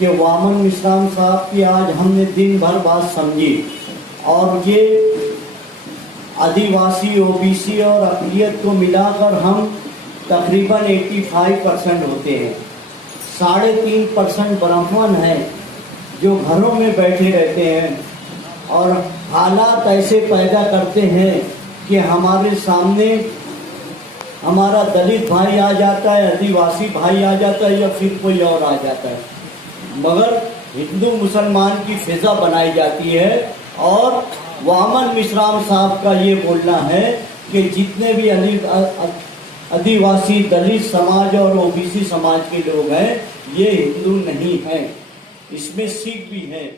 कि वामन मिश्राम साहब की आज हमने दिन भर बात समझी और ये आदिवासी, ओबीसी और अक़लियत को मिलाकर हम तकरीबन 85% होते हैं। 3.5% ब्राह्मण हैं जो घरों में बैठे रहते हैं और हालात ऐसे पैदा करते हैं कि हमारे सामने हमारा दलित भाई आ जाता है, आदिवासी भाई आ जाता है या फिर कोई और आ जाता है, मगर हिंदू मुसलमान की फिजा बनाई जाती है। और वामन मिश्राम साहब का ये बोलना है कि जितने भी आदिवासी, दलित समाज और ओबीसी समाज के लोग हैं ये हिंदू नहीं हैं, इसमें सिख भी हैं।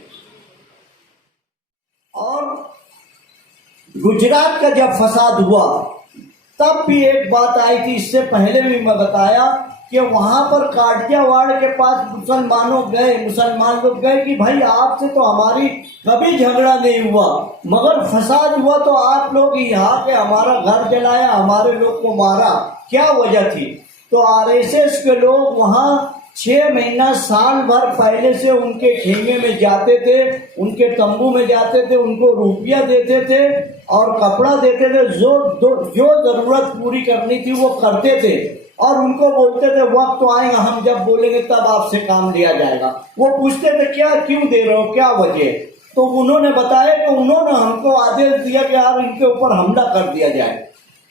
और गुजरात का जब फसाद हुआ तब भी एक बात आई थी, इससे पहले भी मैं बताया कि वहां पर काठियावाड़ के पास मुसलमान लोग गए कि भाई आपसे तो हमारी कभी झगड़ा नहीं हुआ, मगर फसाद हुआ तो आप लोग यहाँ के हमारा घर जलाया, हमारे लोग को मारा, क्या वजह थी? तो आरएसएस के लोग वहाँ 6 महीना साल भर पहले से उनके खेमे में जाते थे, उनके तंबू में जाते थे, उनको रुपया देते थे और कपड़ा देते थे, जो जरूरत पूरी करनी थी वो करते थे और उनको बोलते थे वक्त तो आएगा हम जब बोलेंगे तब आपसे काम लिया जाएगा। वो पूछते थे क्या क्यों दे रहे हो, क्या वजह? तो उन्होंने बताया कि उन्होंने हमको आदेश दिया कि यार इनके ऊपर हमला कर दिया जाए।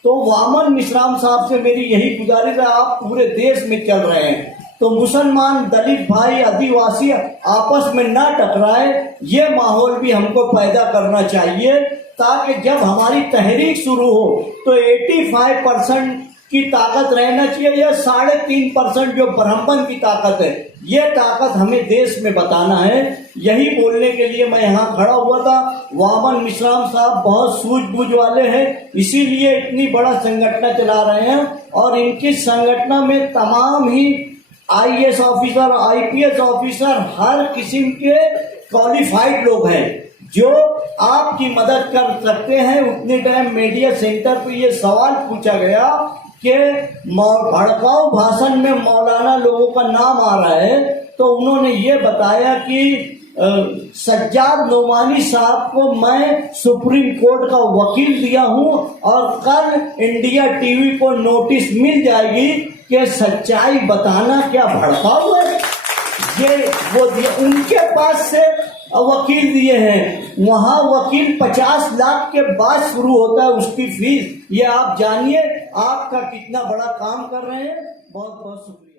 तो वामन मिश्राम साहब से मेरी यही गुजारिश है, आप पूरे देश में चल रहे हैं तो मुसलमान, दलित भाई, आदिवासी आपस में ना टकराए, ये माहौल भी हमको पैदा करना चाहिए ताकि जब हमारी तहरीक शुरू हो तो 85% की ताकत रहना चाहिए या 3.5% जो ब्राह्मण की ताकत है, ये ताकत हमें देश में बताना है। यही बोलने के लिए मैं यहाँ खड़ा हुआ था। वामन मिश्राम साहब बहुत सूझबूझ वाले हैं, इसीलिए इतनी बड़ा संगठन चला रहे हैं और इनकी संगठन में तमाम ही आईएएस ऑफिसर, आईपीएस ऑफिसर, हर किस्म के क्वालिफाइड लोग हैं जो आपकी मदद कर सकते हैं। उतने टाइम मीडिया सेंटर पे ये सवाल पूछा गया कि भड़काऊ भाषण में मौलाना लोगों का नाम आ रहा है, तो उन्होंने ये बताया कि सज्जाद नोमानी साहब को मैं सुप्रीम कोर्ट का वकील दिया हूं और कल इंडिया टीवी को नोटिस मिल जाएगी कि सच्चाई बताना क्या भड़काऊ है। ये वो उनके पास से वकील दिए हैं, वहां वकील 50 लाख के बाद शुरू होता है उसकी फीस। ये आप जानिए आपका कितना बड़ा काम कर रहे हैं। बहुत बहुत शुक्रिया।